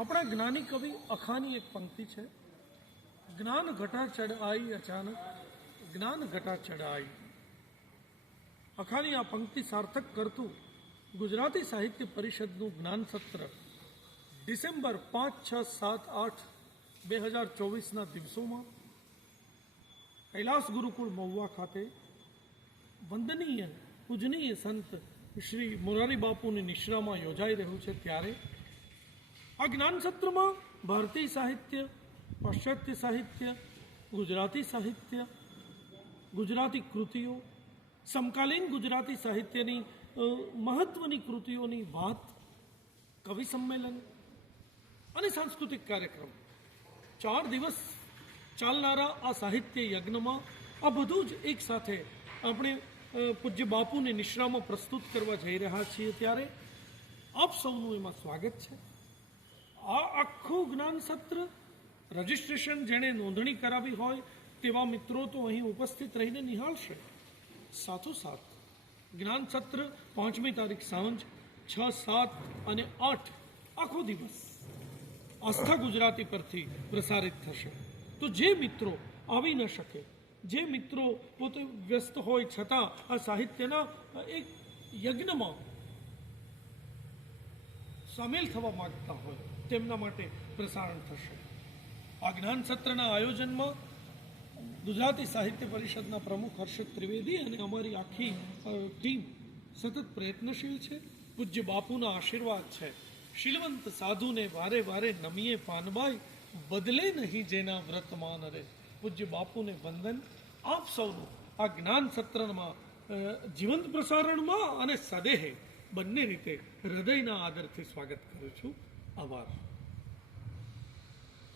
अपना ज्ञानी कवि अखानी एक पंक्ति है, ज्ञान घटा चढ़ आई अचानक, ज्ञान घटा चढ़ आई। अखानी आ पंक्ति सार्थक करतु गुजराती साहित्य परिषदનું જ્ઞાન સત્ર ડિસેમ્બર 5, 6, 7, 8, 2024ના દિવસોમાં કૈલાસ ગુરુકુળ મહુવા ખાતે વંદનીય પૂજનીય સંત શ્રી મોરારી બાપુની નિશ્રામાં યોજાઈ રહ્યું છે। ત્યારે આ જ્ઞાન સત્રમાં ભારતીય સાહિત્ય, પાશ્ચાત્ય સાહિત્ય, ગુજરાતી કૃતિઓ, સમકાલીન ગુજરાતી સાહિત્યની મહત્વની કૃતિઓની વાત, કવિ સંમેલન અને સાંસ્કૃતિક કાર્યક્રમ 4 દિવસ ચાલનારા આ સાહિત્ય યજ્ઞમાં આ બધું જ એક સાથે આપણે પૂજ્ય બાપુની નિશ્રામાં પ્રસ્તુત કરવા જઈ રહ્યા છીએ। ત્યારે આપ સૌનું એમાં સ્વાગત છે। આ આખું જ્ઞાન સત્ર રજિસ્ટ્રેશન જેણે નોંધણી કરાવી હોય તેવા મિત્રો તો અહીં ઉપસ્થિત રહીને નિહાળશે। સાથોસાથ જ્ઞાન સત્ર 5મી તારીખ સાંજ 6, 7 અને 8 આખો દિવસ આસ્થા ગુજરાતી પરથી પ્રસારિત થશે। તો જે મિત્રો આવી ન શકે, જે મિત્રો પોતે વ્યસ્ત હોય છતાં આ સાહિત્યના એક યજ્ઞમાં સામેલ થવા માંગતા હોય તેમના માટે પ્રસારણ થશે। આ જ્ઞાન સત્રના આયોજનમાં ગુજરાતી સાહિત્ય પરિષદના પ્રમુખ હર્ષદ ત્રિવેદી અને અમારી આખી ટીમ સતત પ્રયત્નશીલ છે। પૂજ્ય બાપુના આશીર્વાદ છે, શીલવંત સાધુને વારે વારે નમીએ પાનબાઈ, બદલે નહીં જેના વ્રતમાન રે। પૂજ્ય બાપુને વંદન। આપ સૌનું આ જ્ઞાન સત્રમાં જીવંત પ્રસારણમાં અને સદેહે બંને રીતે હૃદયના આદરથી સ્વાગત કરું છું। આભાર।